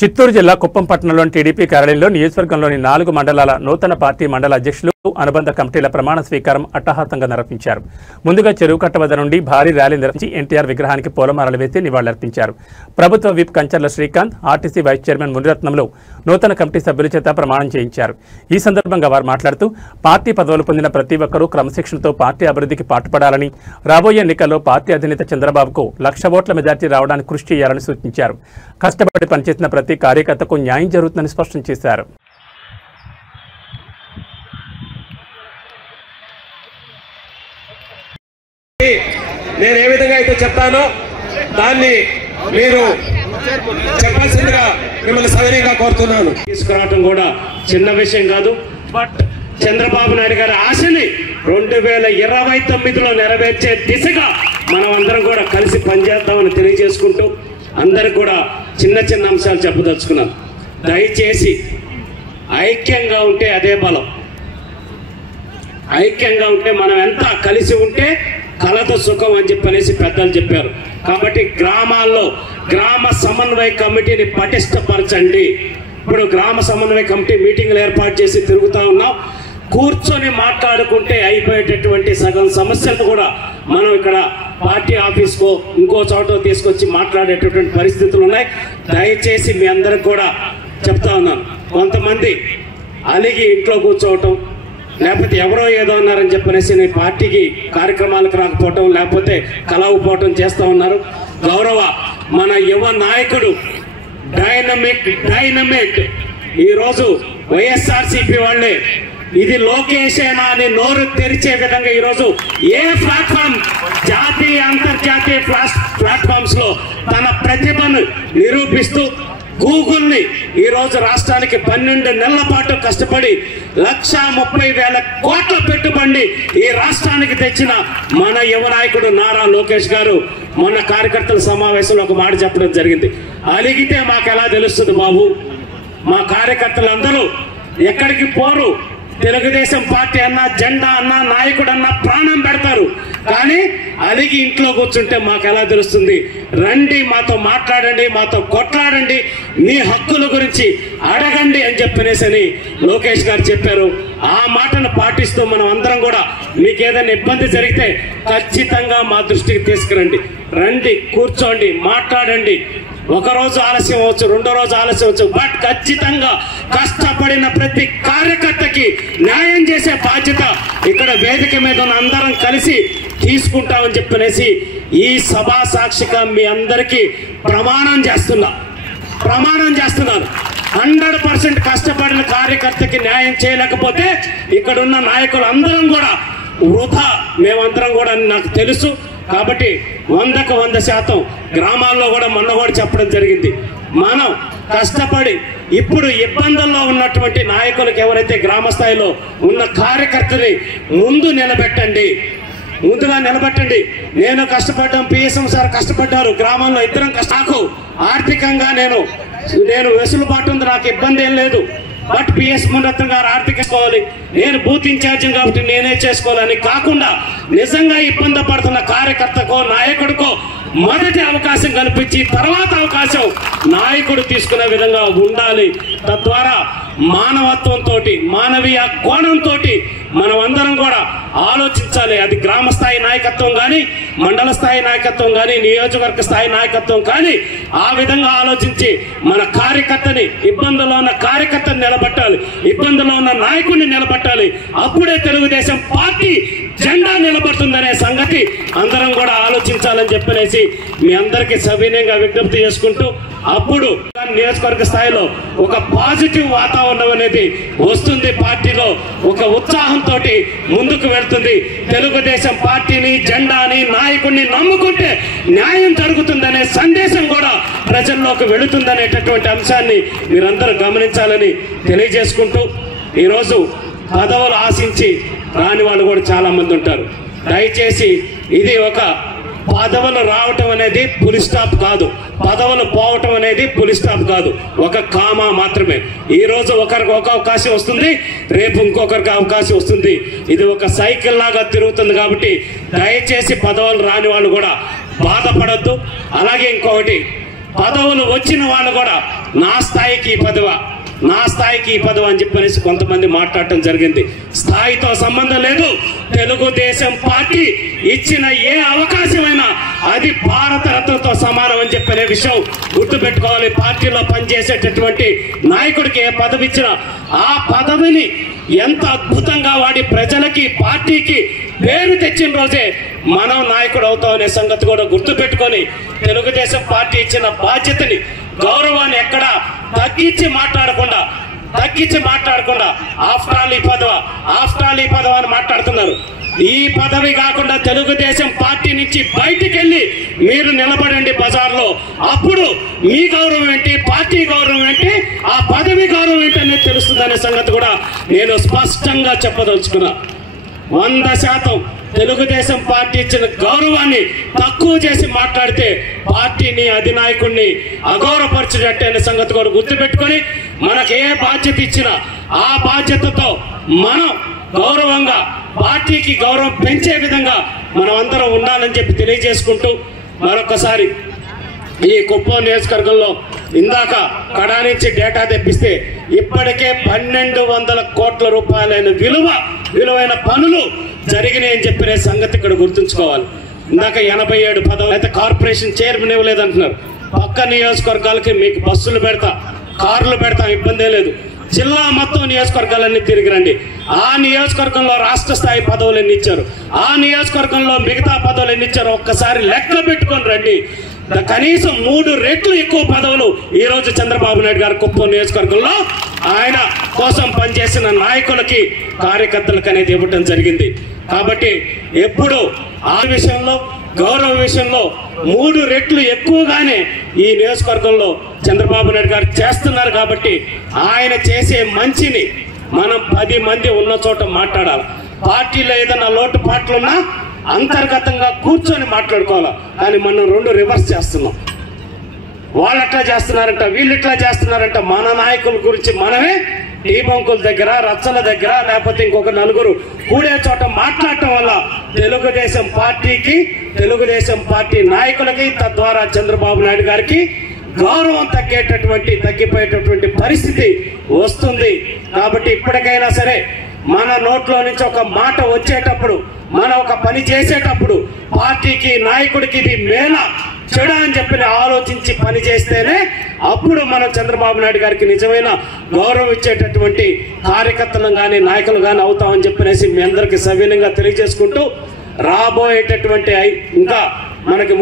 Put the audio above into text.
చిత్తూరు జిల్లా కుప్పం పట్టణంలోని టీడీపీ కార్యాలయంలో నియోజకవర్గంలోని 4 మండలాల నూతన పార్టీ మండల అధ్యక్షులు అనుబంధ కమిటీల ప్రమాణ స్వీకారం అట్టహాసంగా నిర్వహించారు. ముందుగా చెరువు కట్ట వద్ద నుండి భారీ ర్యాలీ నిర్వహించి ఎన్టీఆర్ విగ్రహానికి పూలమాలలు వేసి నివాళులర్పించారు. ప్రభుత్వ whip Kancharla Srikanth, RTC vice chairman మునిరత్నంలో నూతన కమిటీ సభ్యుల చేత ప్రమాణం చేయించారు. ఈ సందర్భంగా వారు మాట్లాడుతూ పార్టీ పదవులు పొందిన ప్రతి ఒక్కరూ క్రమశిక్షణతో పార్టీ అభివృద్ధికి పాటుపడాలని, రాబోయే ఎన్నికల్లో పార్టీ అధినేత చంద్రబాబుకు 1,00,000 ఓట్ల మెజార్టీ రావడానికి కృషి చేయాలని సూచించారు. కష్టపడి పనిచేసిన ప్రతి కార్యకర్తకు న్యాయం జరుగుతుందని స్పష్టం చేశారు. నేను ఏ విధంగా అయితే చెప్తానో దాన్ని మీరు చెప్పాల్సిందిగా మిమ్మల్ని సవినయంగా కోరుతున్నాను. తీసుకురావడం కూడా చిన్న విషయం కాదు. బట్ చంద్రబాబు నాయుడు గారి ఆశని 2029లో నెరవేర్చే దిశగా మనం అందరం కూడా కలిసి పనిచేద్దామని తెలియజేసుకుంటూ అందరికి కూడా చిన్న చిన్న అంశాలు చెప్పదలుచుకున్నాను. దయచేసి ఐక్యంగా ఉంటే అదే బలం. ఐక్యంగా ఉంటే మనం ఎంత కలిసి ఉంటే కలదు సుఖం అని చెప్పనేసి పెద్దలు చెప్పారు. కాబట్టి గ్రామాల్లో గ్రామ సమన్వయ కమిటీని పటిష్టపరచండి. ఇప్పుడు గ్రామ సమన్వయ కమిటీ మీటింగ్లు ఏర్పాటు చేసి తిరుగుతూ ఉన్నాం. కూర్చొని మాట్లాడుకుంటే అయిపోయేటటువంటి సగం సమస్యలు కూడా మనం ఇక్కడ పార్టీ ఆఫీస్కో ఇంకో చోట తీసుకొచ్చి మాట్లాడేటటువంటి పరిస్థితులు ఉన్నాయి. దయచేసి మీ అందరికి కూడా చెప్తా ఉన్నాను, కొంతమంది అలిగి ఇంట్లో కూర్చోవటం, లేకపోతే ఎవరో ఏదో అన్నారని చెప్పనేసి నేను పార్టీకి కార్యక్రమాలకు రాకపోవటం, లేకపోతే కలవపోవటం చేస్తూ ఉన్నారు. గౌరవ మన యువ నాయకుడు డైనమిక్ ఈరోజు వైఎస్ఆర్సీపీ వాళ్ళే ఇది లోకేషేనా అని నోరు తెరిచే విధంగా ఈరోజు ఏ ప్లాట్ఫామ్ జాతీయ అంతర్జాతీయ ప్లాట్ఫామ్స్ లో తన ప్రతిభను నిరూపిస్తూ గూగుల్ని ఈరోజు రాష్ట్రానికి 12 నెలల పాటు కష్టపడి 1,30,000 కోట్ల పెట్టుబడి ఈ రాష్ట్రానికి తెచ్చిన మన యువ నాయకుడు నారా లోకేష్ గారు మొన్న కార్యకర్తల సమావేశంలో ఒక మాట చెప్పడం జరిగింది. అలిగితే మాకు ఎలా తెలుస్తుంది బాబు, మా కార్యకర్తలందరూ ఎక్కడికి పోరు, తెలుగుదేశం పార్టీ అన్నా, జెండా అన్నా, నాయకుడు అన్నా ప్రాణం పెడతారు. కానీ అలిగి ఇంట్లో కూర్చుంటే మాకు ఎలా తెలుస్తుంది? రండి, మాతో మాట్లాడండి, మాతో కొట్లాడండి, మీ హక్కుల గురించి అడగండి అని చెప్పనేసని లోకేష్ గారు చెప్పారు. ఆ మాటను పాటిస్తూ మనం అందరం కూడా మీకు ఏదైనా ఇబ్బంది జరిగితే ఖచ్చితంగా మా దృష్టికి తీసుకురండి. రండి, కూర్చోండి, మాట్లాడండి. ఒక రోజు ఆలస్యం అవచ్చు, 2వ రోజు ఆలస్యం అవచ్చు, బట్ ఖచ్చితంగా కష్టపడిన ప్రతి కార్యకర్తకి న్యాయం చేసే బాధ్యత ఇక్కడ వేదిక మీద ఉన్న అందరం కలిసి తీసుకుంటామని చెప్పనేసి ఈ సభా సాక్షిగా మీ అందరికీ ప్రమాణం చేస్తున్నాను. 100% కష్టపడిన కార్యకర్తకి న్యాయం చేయలేకపోతే ఇక్కడున్న నాయకులు అందరం కూడా వృధా, మేమందరం కూడా నాకు తెలుసు. కాబట్టి 100కు 100% గ్రామాల్లో కూడా మొన్న కూడా చెప్పడం జరిగింది. మనం కష్టపడి ఇప్పుడు ఇబ్బందుల్లో ఉన్నటువంటి నాయకులకు ఎవరైతే గ్రామ స్థాయిలో ఉన్న కార్యకర్తని ముందుగా నిలబెట్టండి. నేను కష్టపడ్డాం, పిఎస్ఎం సార్ కష్టపడ్డారు, గ్రామంలో ఇద్దరం నాకు ఆర్థికంగా నేను వెసులుబాటు ఉంది, నాకు ఇబ్బంది ఏం లేదు. బట్ పిఎస్ మునిరత్నం గారు ఆర్థిక చేసుకోవాలి, నేను బూత్ ఇన్ఛార్జి కాబట్టి నేనే చేసుకోవాలని కాకుండా నిజంగా ఇబ్బంది పడుతున్న కార్యకర్తకో నాయకుడికో మొదటి అవకాశం కల్పించి తర్వాత అవకాశం నాయకుడు తీసుకునే విధంగా ఉండాలి. తద్వారా మానవత్వంతో, మానవీయ కోణంతో మనం అందరం కూడా ఆలోచించాలి. అది గ్రామ స్థాయి నాయకత్వం కానీ, మండల స్థాయి నాయకత్వం కానీ, నియోజకవర్గ స్థాయి నాయకత్వం కానీ ఆ విధంగా ఆలోచించి మన కార్యకర్తని, ఇబ్బందుల్లో ఉన్న కార్యకర్తని నిలబెట్టాలి, ఇబ్బందుల్లో ఉన్న నాయకుడిని నిలబెట్టాలి. అప్పుడే తెలుగుదేశం పార్టీ జెండా నిలబడుతుందనే సంగతి అందరం కూడా ఆలోచించాలని చెప్పనేసి మీ అందరికీ సవినయంగా విజ్ఞప్తి చేసుకుంటూ, అప్పుడు నియోజకవర్గ స్థాయిలో ఒక పాజిటివ్ వాతావరణం అనేది వస్తుంది, పార్టీలో ఒక ఉత్సాహంతో ముందుకు వెళ్తుంది. తెలుగుదేశం పార్టీని, జెండాని, నాయకుడిని నమ్ముకుంటే న్యాయం జరుగుతుందనే సందేశం కూడా ప్రజల్లోకి వెళుతుందనేటటువంటి అంశాన్ని మీరందరూ గమనించాలని తెలియజేసుకుంటూ, ఈరోజు పదవులు ఆశించి రాని వాళ్ళు కూడా చాలా మంది ఉంటారు. దయచేసి ఇది ఒక పదవులు రావటం అనేది పులి స్టాప్ కాదు, పదవులు పోవటం అనేది పులి స్టాప్ కాదు, ఒక కామా మాత్రమే. ఈ రోజు ఒకరికి ఒక అవకాశం వస్తుంది, రేపు ఇంకొకరికి అవకాశం వస్తుంది. ఇది ఒక సైకిల్ లాగా తిరుగుతుంది. కాబట్టి దయచేసి పదవులు రాని వాళ్ళు కూడా బాధపడద్దు. అలాగే ఇంకొకటి, పదవులు వచ్చిన వాళ్ళు కూడా నా స్థాయికి ఈ పదవి అని చెప్పనేసి కొంతమంది మాట్లాడటం జరిగింది. స్థాయితో సంబంధం లేదు. తెలుగుదేశం పార్టీ ఇచ్చిన ఏ అవకాశమైనా అది భారతరత్నతో సమానం అని చెప్పనే విషయం గుర్తుపెట్టుకోవాలి. పార్టీలో పనిచేసేటటువంటి నాయకుడికి ఏ పదవి ఇచ్చినా ఆ పదవిని ఎంత అద్భుతంగా వాడి ప్రజలకి పార్టీకి పేరు తెచ్చిన రోజే మనం నాయకుడు అవుతాం అనే సంగతి కూడా గుర్తుపెట్టుకొని తెలుగుదేశం పార్టీ ఇచ్చిన బాధ్యతని గౌరవాన్ని ఎక్కడ తగ్గించి మాట్లాడకుండా ఆఫ్టర్ ఆల్ ఈ పదవ అని మాట్లాడుతున్నారు. ఈ పదవి కాకుండా తెలుగుదేశం పార్టీ నుంచి బయటికి వెళ్ళి మీరు నిలబడండి బజార్లో. అప్పుడు మీ గౌరవం ఏంటి, పార్టీ గౌరవం ఏంటి, ఆ పదవి గౌరవం ఏంటి అనేది తెలుస్తుంది అనే సంగతి కూడా నేను స్పష్టంగా చెప్పదలుచుకున్నా. 100% తెలుగుదేశం పార్టీ ఇచ్చిన గౌరవాన్ని తక్కువ చేసి మాట్లాడితే పార్టీని అధినాయకుడిని అగౌరవపరిచినట్టే అనే సంగతి కూడా గుర్తుపెట్టుకొని మనకు ఏ బాధ్యత ఇచ్చినా ఆ బాధ్యతతో మనం గౌరవంగా పార్టీకి గౌరవం పెంచే విధంగా మనం అందరం ఉండాలని చెప్పి తెలియజేసుకుంటూ మరొకసారి ఈ కుప్పం నియోజకవర్గంలో ఇందాక కడా నుంచి డేటా తెప్పిస్తే ఇప్పటికే 1200 కోట్ల రూపాయలైన విలువైన పనులు జరిగినాయి అని చెప్పిన సంగతి ఇక్కడ గుర్తుంచుకోవాలి. ఇందాక 87 పదవులు అయితే కార్పొరేషన్ చైర్మన్ ఇవ్వలేదంటున్నారు. పక్క నియోజకవర్గాలకి మీకు బస్సులు పెడతా, కార్లు పెడతాం, ఇబ్బందే లేదు. జిల్లా మొత్తం నియోజకవర్గాలన్నీ తిరిగి రండి. ఆ నియోజకవర్గంలో రాష్ట్ర స్థాయి పదవులు ఎన్ని ఇచ్చారు, ఆ నియోజకవర్గంలో మిగతా పదవులు ఎన్ని ఇచ్చారు ఒక్కసారి లెక్క పెట్టుకొని రండి. కనీసం 3 రెట్లు ఎక్కువ పదవులు ఈ రోజు చంద్రబాబు నాయుడు గారు కుప్పం నియోజకవర్గంలో ఆయన కోసం పనిచేసిన నాయకులకి కార్యకర్తలకు అనేది ఇవ్వటం జరిగింది. కాబట్టి ఎప్పుడు ఆ విషయంలో గౌరవ విషయంలో 3 రెట్లు ఎక్కువగానే ఈ నియోజకవర్గంలో చంద్రబాబు నాయుడు గారు చేస్తున్నారు. కాబట్టి ఆయన చేసే మంచిని మనం 10 మంది ఉన్న చోట మాట్లాడాలి. పార్టీలో ఏదైనా లోటుపాట్లున్నా అంతర్గతంగా కూర్చొని మాట్లాడుకోవాలి. కానీ మనం 2 రివర్స్ చేస్తున్నాం. వాళ్ళు ఎట్లా చేస్తున్నారంట, వీళ్ళు ఇట్లా చేస్తున్నారంట. మన నాయకుల గురించి మనమే టీ బంకుల దగ్గర, రచ్చల దగ్గర, లేకపోతే ఇంకొక 4 కూడే చోట మాట్లాడటం వల్ల తెలుగుదేశం పార్టీ నాయకులకి, తద్వారా చంద్రబాబు నాయుడు గారికి గౌరవం తగ్గిపోయేటటువంటి పరిస్థితి వస్తుంది. కాబట్టి ఇప్పటికైనా సరే మన నోట్లో నుంచి ఒక మాట వచ్చేటప్పుడు, మనం ఒక పని చేసేటప్పుడు పార్టీకి నాయకుడికి ఇది మేలా చెడు అని చెప్పి ఆలోచించి పని చేస్తేనే అప్పుడు మనం చంద్రబాబు నాయుడు గారికి నిజమైన గౌరవం ఇచ్చేటటువంటి కార్యకర్తలు కానీ నాయకులు కానీ అవుతామని చెప్పనేసి మీ అందరికీ సవినయంగా తెలియజేసుకుంటూ రాబోయేటటువంటి ఇంకా మనకి